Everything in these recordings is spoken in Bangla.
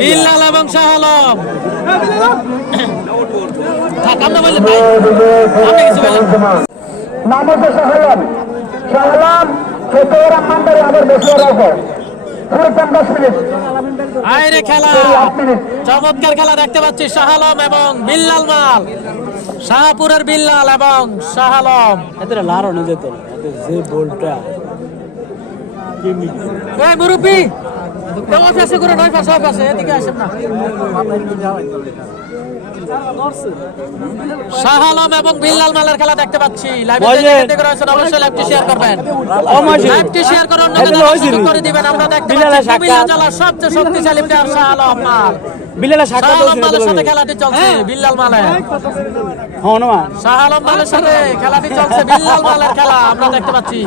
বিল্লাল এবং শাহ আলম। আপনি বললেন ভাই, আপনি কিছু বলেন। নাম হচ্ছে শাহলাম। শাহলাম খেতে রহমানদারি আবার বসে রাখো। আইরে খেলা, চমৎকার খেলা দেখতে পাচ্ছি শাহ আলম এবং বিল্লাল মাল। শাহপুরের বিল্লাল এবং শাহ আলম। এদের লাড়ানো যেত না, যে বলটা এই মুরব্বি অফিসে করে নয় পাশে অফিসে এদিকে আসেন না। শাহ আলম এবং বিল্লাল মালের খেলা দেখতে পাচ্ছি। অবশ্যই লাইভটি শেয়ার করবেন, লাইভটি শেয়ার করে অন্যদের সুযোগ করে দিবেন। আমরা দেখতে পাচ্ছি কুমিল্লা জেলার সবচেয়ে শক্তিশালী প্লেয়ার শাহ আলম মাল। শাহ আলম মালের সাথে খেলাটি চলছে বিল্লাল মালের। শাহ আলম মালের সাথে খেলাটি চলছে, বিল্লাল মালের খেলা আমরা দেখতে পাচ্ছি।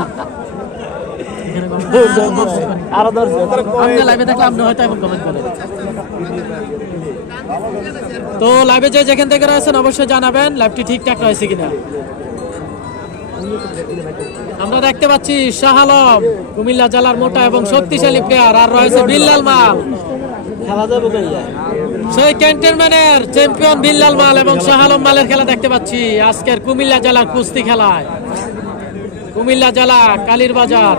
লাইভে দেখলে আপনি হয়তো এমন কমেন্ট করেন। তো লাইভে যে যেখান থেকে রয়েছেন অবশ্যই জানাবেন লাইভটি ঠিকঠাক রয়েছে কিনা। আমরা দেখতে পাচ্ছি শাহ আলম কুমিল্লা জেলার মোটা এবং শক্তিশালী প্লেয়ার, আর রয়েছে বিল্লাল মাল সেই ক্যান্টনমেন্টের চ্যাম্পিয়ন বিল্লাল মাল এবং শাহ আলম মালের খেলা দেখতে পাচ্ছি আজকের কুমিল্লা জেলার কুস্তি খেলায়। কুমিল্লা জেলা কালীর বাজার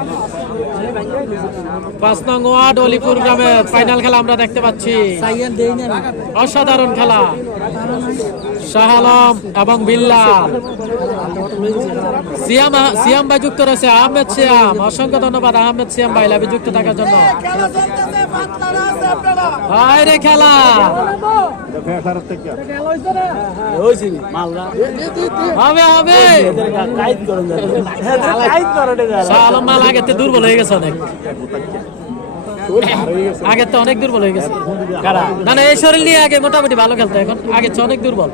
৫ নং ওয়ার্ড অলিপুর গ্রামের ফাইনাল খেলা আমরা দেখতে পাচ্ছি। অসাধারণ খেলা শাহ আলম এবং বিল্লাল। সিয়াম ভাই যুক্ত রয়েছে, আহমেদ সিয়াম, অসংখ্য ধন্যবাদ আহমেদ সিয়াম ভাই লাইভে যুক্ত থাকার জন্য। বাইরে খেলা হবে হবে। শাহ আলম মাল আগের থেকে দুর্বল হয়ে গেছে অনেক, আগের তো অনেক দুর্বল হয়ে গেছে। না না এই শরীর নিয়ে আগে মোটামুটি ভালো খেলতো, এখন আগের চেয়ে অনেক দুর্বল।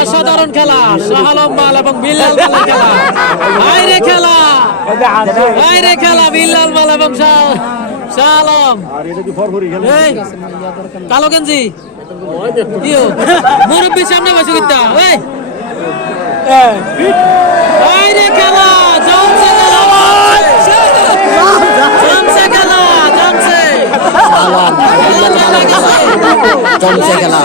অসাধারণ খেলা শাহ আলম মাল এবং বিল্লাল মালের খেলা। বাইরে খেলা, বাইরে খেলা বিল্লাল মাল এবং শাহ আলম। কালো গেঞ্জি মুরব্বীর সামনে বসে কিতা বাইরে খেলা জমছে খেলা জমছে খেলা জমছে জমছে খেলা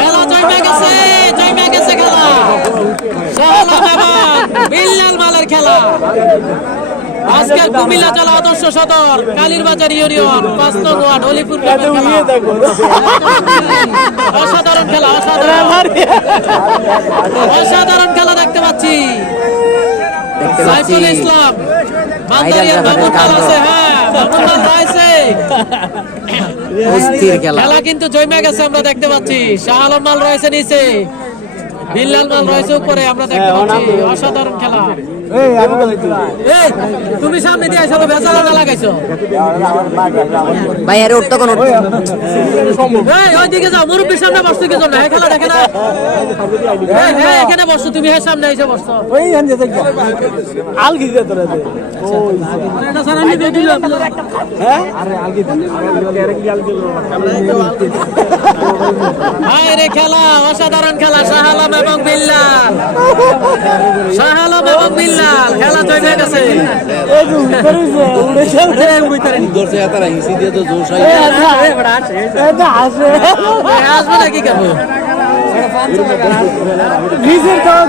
খেলা জমে গেছে, জমে গেছে খেলা। শাহ আলম এবং বিল্লাল মালের খেলা আজকের কুমিল্লা জেলা আদর্শ সদর কালীর বাজার ইউনিয়ন ৫ নং ওয়ার্ড হলিপুর গ্রামের খেলা। অসাধারণ খেলা, অসাধারণ খেলা দেখতে পাচ্ছি। সাইফুল ইসলাম বান্দারিয়ার মামুন মাল আছে, হ্যাঁ মামুন মাল রয়েছে। খেলা কিন্তু জমে গেছে আমরা দেখতে পাচ্ছি। শাহ আলম মাল রয়েছে নিচে, বিল্লাল মাল রয়েছে উপরে আমরা দেখতে পাচ্ছি। অসাধারণ খেলা। তুমি সামনে দিয়ে আসো, বেচারা লাগাইছো ভাই, আরে উঠতো কোন ওইদিকে যাও, মুরব্বীর সামনে বসছো কি জন্য? খেলা দেখে না, এখানে বসছো তুমি, সামনে এসে বসছো। খেলা অসাধারণ খেলা শাহ আলম এবং বিল্লাল, শাহ আলম এবং বিল্লাল খেলা জমে গেছে। আসবে নাকি কেন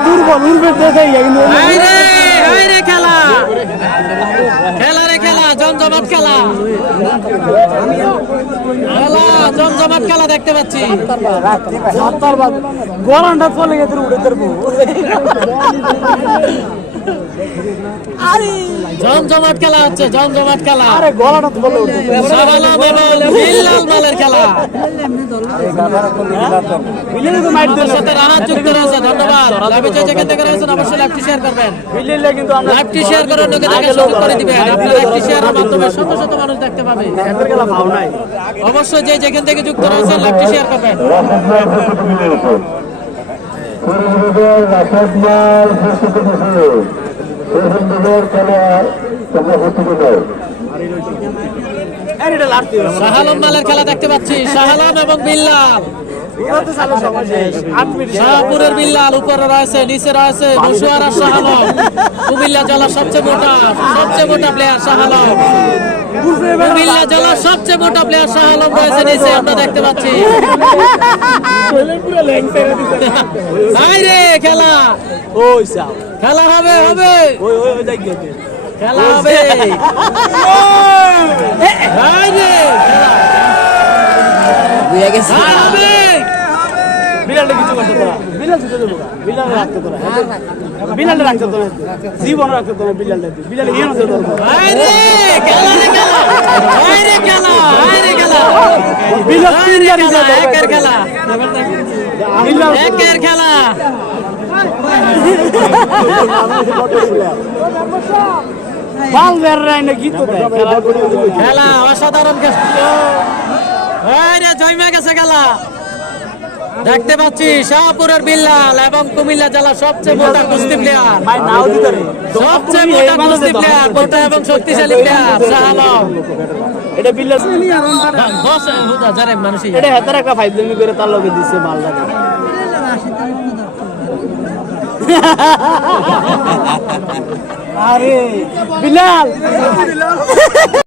দুর্বল খেলা, খেলা রে খেলা জমজমাট খেলা, খেলা জমজমাট খেলা দেখতে পাচ্ছি। গরমটা চলে গেছে উড়ে জমজমাট খেলা হচ্ছে, জমজমাট খেলা। শাহ আলম এবং বিল্লাল মালের খেলা। সাথে রাহাত যুক্ত রয়েছে, ধন্যবাদ। লাইভে যে যেখান থেকে রয়েছেন অবশ্যই লাইভটি শেয়ার করবেন, লাইভটি শেয়ার করে অন্যকে দেখে সুযোগ করে দিবেন। আপনার লাইভটি শেয়ারের মাধ্যমে শত শত মানুষ দেখতে পাবে। অবশ্যই যে যেখান থেকে যুক্ত রয়েছেন লাইভটি শেয়ার করবেন। শাহ আলম মালের খেলা দেখতে পাচ্ছি, শাহ আলম এবং বিল্লাল শাহপুরের বিল্লাল উপরে রয়েছে, নিচে রয়েছে মশুয়ারা শাহ আলম। কুমিল্লা জেলার সবচেয়ে মোটা প্লেয়ার শাহ আলম। কুমিল্লা জেলার সবচেয়ে মোটা প্লেয়ার শাহ আলম রয়েছে নিচে, আমরা দেখতে পাচ্ছি। বাইরে খেলা, ওই সাও খেলা হবে ওই দেখ গেছে খেলা হবে। বাইরে খেলা বুঝে গেছে খেলা হবে। বিলালে কিছু করতে তোরা বিলাল দিতে দেবো বিলালে রাখতে তোরা বিলালে রাখতে তোরা জীবন রাখতে তোরা বিলালে বিলালে ইয়ে নজর ধরবো বাইরে খেলা রে খেলা, বাইরে খেলা, বাইরে খেলা, বিলাল তিন জারি খেলা, একের খেলা, বিলাল একের খেলা। বাল বের রাই না কি তো খেলা অসাধারণ জয়মা গেছে খেলা দেখতে পাচ্ছি। শাহপুরের বিল্লাল এবং কুমিল্লা জেলার সবচেয়ে মোটা কুস্তি প্লেয়ার, ভাই নাও দিতে রে সবচেয়ে মোটা কুস্তি প্লেয়ার, মোটা এবং শক্তিশালী প্লেয়ার শাহ আলম। এটা বিলাল বস হুদা যারে মানুষই এটা হাতের একটা ফাইজলামি করে তার লগে দিছে মালটাকে আরে বিলাল